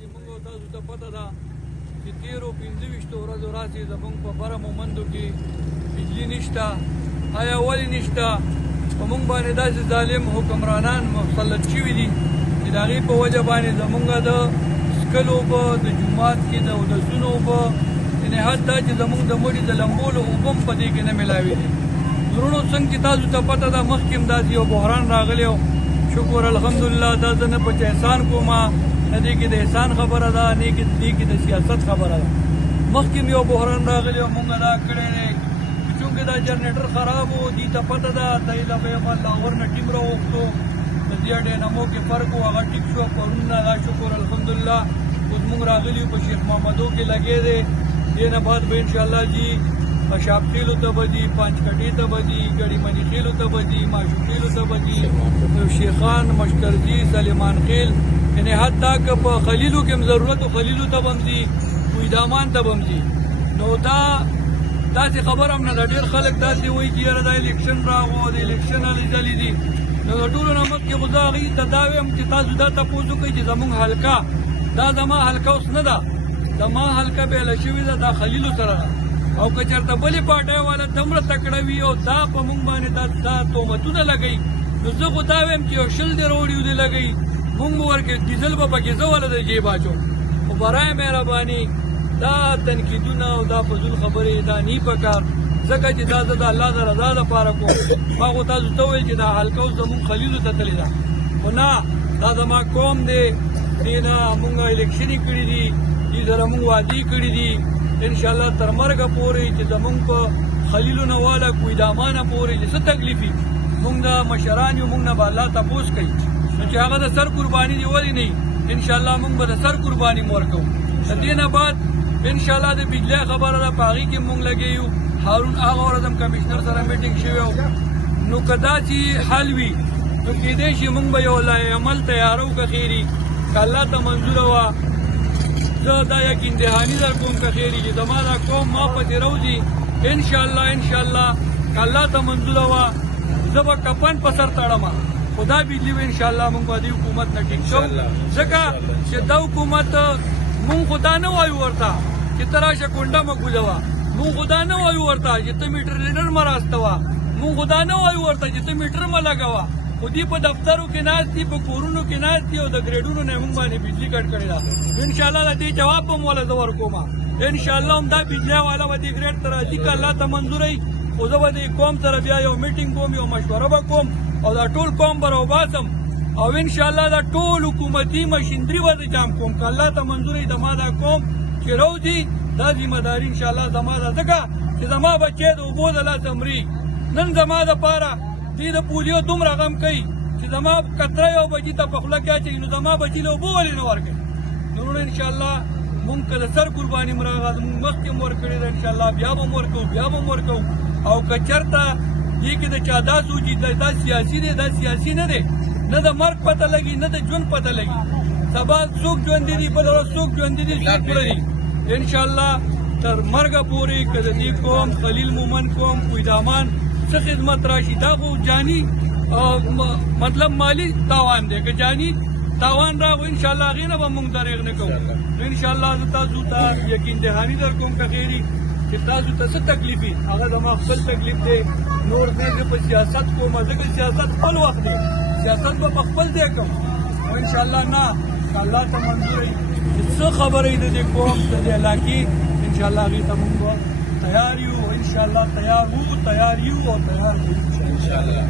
چې موږ تاسو ته پته ده چې تیرو 25 ورځو راځي زموږ په بره مومندو کې بجلی نشته. آیا ولې نشته؟ په موږ باندې داسې ظالم حکمرانان مسلط شوي دي چې د هغې په وجه باندې زموږ د څښلو اوبه، د جومات کې د اودسونو اوبه، یعنې حتی چې زموږ د مړي د لمبولو اوبه هم په دې کې نه میلاوي دي. ورونو څنګه چې تاسو ته پته ده مخکې هم داسې یو بحران راغلی و. شکر الحمدلله دا زه نه پکې احسان کوم، نه دې کې د احسان خبره ده، نه دې کې د سیاست خبره ده. مخکې هم یو بحران راغلی و، موږ دا کړی دی. چونکې دا جنریټر خراب و، دې ته پته ده، دی له به یې لاهور نه ټیم راوغوښتو، د دې ډینامو کې فرق و، هغه ټیک شو. پرون هغه شکر الحمدلله اوس موږ راغلي یو په شیخ محمدو کې لګې دی. دې نه بعد به انشاءالله جي شاپ خیلو ته به ځي، پانچ کټې ته به ځي، ګړي مني خیلو ته به ځي، ماشو خیلو ته به ځي، شیخان، مشترجي، سلیمان خیل، یعنې حتی که په خلیلو کې هم ضرورت و خلیلو ته به هم ځي، کویدامان ته به هم ځي. نو دا داسې خبره هم نه ده. ډېر خلک داسې وایي چې یاره دا الیکشن راغو، د الیکشن هلې ځلې دي. نو د ټولو نه مخکې خو زه هغوی ته دا وایم چې تاسو دا تپوس وکړئ چې زموږ حلقه، دا زما حلقه اوس نه ده، زما حلقه بیله شوې ده، دا خلیلو سره ده. او که چېرته بلې پارټۍ والا دومره تکړه وي او دا په موږ باندې دا تهمتونه لګوي، نو زه خو دا وایم چې یو 20 دې راوړي او دې لګوي، موږ به ورکړو، ډیزل به پکې زه والا د جیب اچوم. خو برای مهرباني دا تنقیدونه او دا فضول خبرې دا نی پکار، ځکه چې دا زه د الله د رضا دپاره کوم. ما خو تاسو ته وویل چې دا حلقه اوس زموږ خلیلو ته تللې ده، خو نه، دا زما قوم دی، دې نه موږ الیکشنې کړي دي، دې سره موږ وعدې کړي دي انشاءالله تر مرګه پورې چې زموږ په خلیلو نه والا کویدامانه پورې چې څه تکلیف وي، موږ د مشران یو، موږ نه به الله تپوس کوي. نو چې هغه د سر قرباني دې ولې نه وي، انشاءالله موږ به د سر قرباني هم ورکوو. د دې نه بعد انشاءالله د بجلۍ خبره ده، په هغې کې موږ لګې یو. هارون هغه ورځ هم کمیشنر سره میټینګ شوی و. نو که داسې حل وي نو کېدی شي موږ به یو لایحه عمل تیارو که خیري، که الله ته منظوره وه. زه دا یقین دهاني در کوم که خیري چې زما دا قوم ما پسې روځي، انشاءالله که الله ته منظوره وه زه به کفن په سر تړم، خو دا بجلي به انشاءالله موږ به دې حکومت نه ټینګ شو. ځکه چې دا حکومت موږ خو دا نه وایو ورته چې ته راشه کونډه مه کوزوه، موږ خو دا نه وایو ورته چې ته میټر لینر مه راستوه، موږ خو دا نه وایو ورته چې ته میټر مه لګوه. خو دوی په دفترو کې ناست دي، په کورونو کې ناست دي او د ګریډونو نه یې موږ باندې بجلي کټ کړې ده. انشاءالله د دې جواب به هم وله زه ورکوم. انشاءالله هم دا بجلی والا به دې ګریډ ته راځي که الله ته منظوره وي. خو زه به دې قوم سره بیا یو میټینګ کوم، یو مشوره به کوم او دا ټول قوم به راوباسم او انشاءالله دا ټول حکومتي مشینري به زه جام کوم. که الله ته منظوره وي زما دا قوم چې روځي، دا ذمه داري انشاءالله زما ده. ځکه چې زما بچی د اوبو د لاسه مري، نن زما دپاره دې د پولیو دومره غم کوي چې زما کتره یو بچي ته په خوله کې اچوي، نو زما بچي له اوبو ولې نه ورکوي؟ نو وروڼه انشاءالله مونږ که د سر قرباني هم راغله، مونږ مخکې هم ورکړې ده، انشاءالله بیا به هم ورکوو، بیا به هم ورکوو. او که چېرته دې کې د چا دا سوچ چې دا سیاسي دی، دا سیاسي نه دی، نه د مرګ پته لګي، نه د ژوند پته لګي. سبا څوک ژوندي دي، بله ورځ څوک ژوندي دي، څوک مړه دي. انشاءالله تر مرګه پورې که د دې قوم خلیل مومند قوم کویدامان څه خدمت راشي، دا خو جاني مطلب مالی تاوان دی. که جاني تاوان راغو انشاءالله هغې نه به موږ دریغ نه کوو. نو انشاءالله زه تاسو ته یقین دهاني در کوم که خیري چې تاسو ته څه تکلیف وي، هغه زما خپل تکلیف دی. نور دی زه په سیاست کوم، ځکه سیاست خپل وخت دی، سیاست به په خپل ځای کوم. او انشاءالله نه که الله ته منظوره وي چې څه خبره وي د دې قوم د دې علاقې، انشاءالله هغې ته موږ به تیار یو. انشاءالله تیار وو، تیار یو او تیار یو انشاءالله.